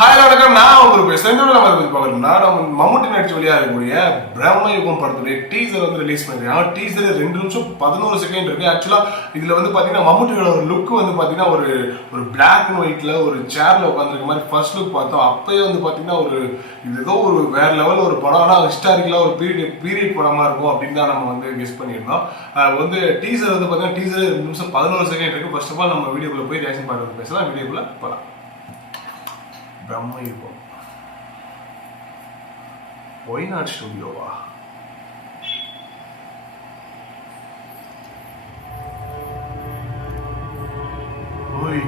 Hi வணக்கம். நான் உங்களுக்கு செந்தூர் நம்ம பத்தி பார்க்கணும்னா நம்ம மம்முட்டி நடிச்சு வெளியாக இருக்கக்கூடிய பிரம்மயுகம் படத்துடைய டீசர் வந்து ரிலீஸ் பண்ணிருக்காங்க. டீசர் 2 நிமிஷம் 11 செகண்ட் இருக்கு. ஆக்சுவலா இதுல வந்து பாத்தீங்கன்னா மம்முட்டியோட ஒரு லுக் வந்து பாத்தீங்கன்னா ஒரு பிளாக் அண்ட் ஒயிட்ல ஒரு சேர்ல உட்காந்துருக்க மாதிரி ஃபர்ஸ்ட் லுக் பார்த்தோம். அப்பயே வந்து பாத்தீங்கன்னா இது ஏதோ ஒரு வேற லெவல் ஒரு படம், ஆனா ஹிஸ்டாரிக்கலா ஒரு பீரியட் படமா இருக்கும் அப்படின்னு தான் நம்ம வந்து கெஸ் பண்ணியிருந்தோம். வந்து டீசர் வந்து பாத்தீங்கன்னா டீசர் 2 நிமிஷம் 11 செகண்ட் இருக்கு. ஃபர்ஸ்ட் ஆஃப் ஆல் நம்ம வீடியோக்குள்ள போய் ரியாக்ஷன் பார்த்து பேசலாம். வீடியோக்குள்ள போகலாம். பிரம்மயுகம் ஒய்நாட் ஸ்டுடியோவா? ஓய்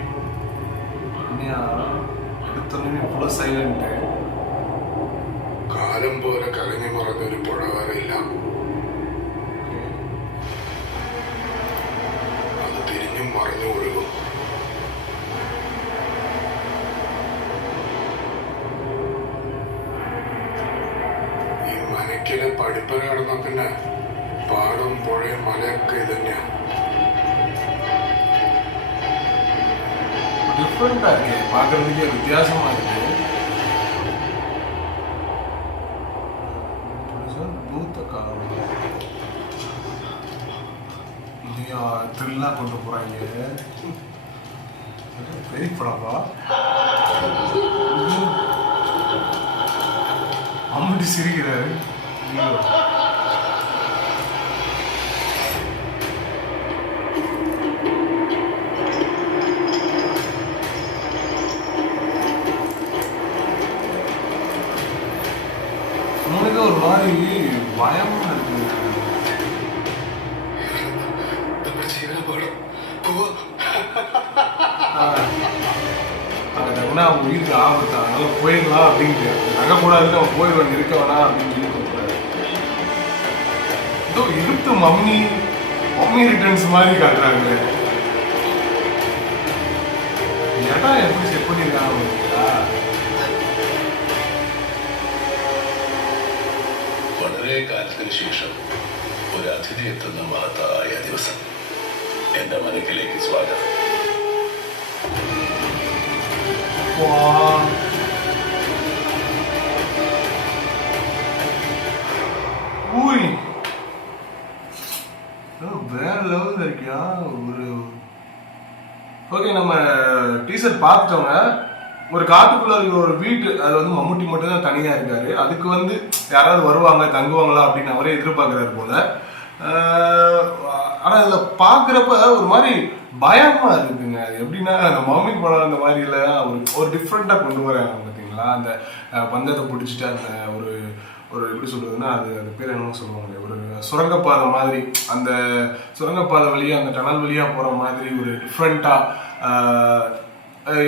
എടുത്തൊന്നും ഫുൾ സൈലന്റ്. കാലം പോലെ കലങ്ങി മറന്നൊരു പുഴ വരയില്ല. അത് തിരിഞ്ഞും മറിഞ്ഞു ഒഴുകും. ഈ മനക്കിലെ പഠിപ്പന കിടന്ന പിന്നെ പാടം പുഴയും മലയൊക്കെ ഇതന്നെയാണ്. டிஃப்ரெண்டா இருக்கு, பார்க்கறதுக்கே வித்தியாசமா இருக்கு. பூத்த காலம் இல்லையா, த்ரில்லா கொண்டு போறாங்க. பெரிய படமா அம்மடி சிரிக்கிறாரு. அவனுக்கு ஒரு மாதிரி பயமா இருக்கு. அவன் உயிருக்கு ஆபத்தா, அதனால போயிடலாம் அப்படின்ட்டு நகக்கூடாதுன்னு அவன் போயிடுவான், இருக்க வேணாம் அப்படின்னு சொல்லி கொடுக்குறாரு. ஏதோ இருட்டு மம்மி ரிட்டர்ன்ஸ் மாதிரி காட்டுறாங்க. இடம் எப்படி செட் பண்ணிருக்காங்க? വളരെ കാലത്തിന് ശേഷം ഒരു അതിഥി എത്തുന്ന മഹത്തായ ദിവസം. എന്റെ മനക്കിലേക്ക് സ്വാഗതം. வேற லெவல் இருக்கியா ஒரு. ஓகே, நம்ம டீசர் பார்த்துட்டோங்க. ஒரு காட்டுக்குள்ள இருக்கிற ஒரு வீட்டு, அது வந்து மம்முட்டி மட்டும் தான் தனியா இருக்காரு. அதுக்கு வந்து யாராவது வருவாங்க தங்குவாங்களா அப்படின்னு அவரே எதிர்பார்க்கிறாரு போல. ஆனா இதை பாக்குறப்ப ஒரு மாதிரி பயமா இருக்குங்க. அது எப்படின்னா அந்த மம்மி படம் அந்த மாதிரி இல்ல, ஒரு டிஃப்ரெண்டா கொண்டு வராங்க பாத்தீங்களா. அந்த பந்தத்தை பிடிச்சிட்டு அந்த ஒரு எப்படி சொல்றதுன்னா அது பேர் என்னன்னு சொல்லுவாங்க, ஒரு சுரங்கப்பாதை மாதிரி, அந்த சுரங்கப்பாதை வழியா அந்த டனல் வழியா போற மாதிரி ஒரு டிஃப்ரெண்டா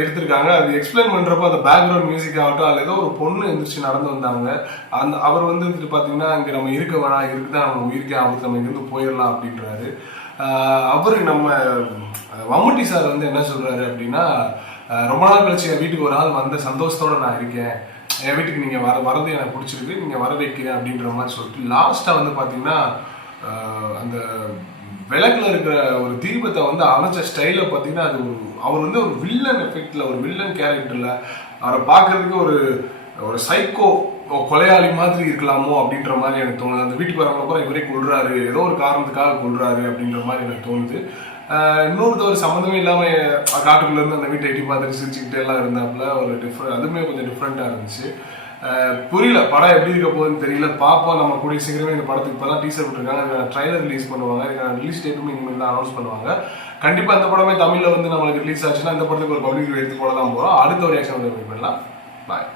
எடுத்திருக்காங்க. அது எக்ஸ்பிளைன் பண்றப்போ அந்த பேக்ரவுண்ட் மியூசிக் ஆகட்டும், அதில் ஏதோ ஒரு பொண்ணு எந்திரிச்சு நடந்து வந்தாங்க. அவர் வந்து பாத்தீங்கன்னா இங்க நம்ம இருக்க வேணாம், இருக்குதான் நம்ம உயிருக்கே ஆபத்து, நம்ம இங்கிருந்து போயிடலாம் அப்படின்றாரு. அவரு நம்ம மம்முட்டி சார் வந்து என்ன சொல்றாரு அப்படின்னா, ரொம்ப நாள் கழிச்சு என் வீட்டுக்கு ஒரு நாள் வந்த சந்தோஷத்தோட நான் இருக்கேன், என் வீட்டுக்கு நீங்க வரது எனக்கு பிடிச்சிருக்கு, நீங்க வர வைக்கிறேன் அப்படின்ற மாதிரி சொல்லிட்டு லாஸ்டா வந்து பாத்தீங்கன்னா அந்த விளக்குல இருக்கிற ஒரு தீபத்தை வந்து அணைச்ச ஸ்டைல பாத்தீங்கன்னா அது அவர் வந்து ஒரு வில்லன் எஃபெக்ட்ல, ஒரு வில்லன் கேரக்டர்ல அவரை பார்க்கறதுக்கு ஒரு சைக்கோ கொலையாளி மாதிரி இருக்கலாமோ அப்படின்ற மாதிரி எனக்கு தோணுது. அந்த வீட்டுக்கு வரவங்க கூட இவரே கொள்றாரு, ஏதோ ஒரு காரணத்துக்காக கொள்றாரு அப்படின்ற மாதிரி எனக்கு தோணுது. இன்னொரு சம்மந்தமே இல்லாம காட்டுக்குள்ள இருந்து அந்த வீட்டை எட்டி பார்த்துட்டு சிரிச்சுக்கிட்டே எல்லாம் இருந்தாப்புல ஒரு அதுவுமே கொஞ்சம் டிஃப்ரெண்டா இருந்துச்சு. புரியல படம் எப்படி இருக்க போகுதுன்னு தெரியல, பார்ப்போம். நம்ம கூடிய சீக்கிரமே இந்த படத்துக்கு இப்பதான் டீசர் விட்டுருக்காங்க, அதுக்கான ட்ரைலர் ரிலீஸ் பண்ணுவாங்க, இதுக்கான ரிலீஸ் டேட்டுமே இனிமேல் தான் அனௌன்ஸ் பண்ணுவாங்க. கண்டிப்பா இந்த படமே தமிழ்ல வந்து நம்மளுக்கு ரிலீஸ் ஆச்சுன்னா இந்த படத்துக்கு ஒரு பப்ளிக் எடுத்து போட தான் போறோம். அடுத்த ஒரு ஆக்ஷன் பண்ணலாம். பாய்.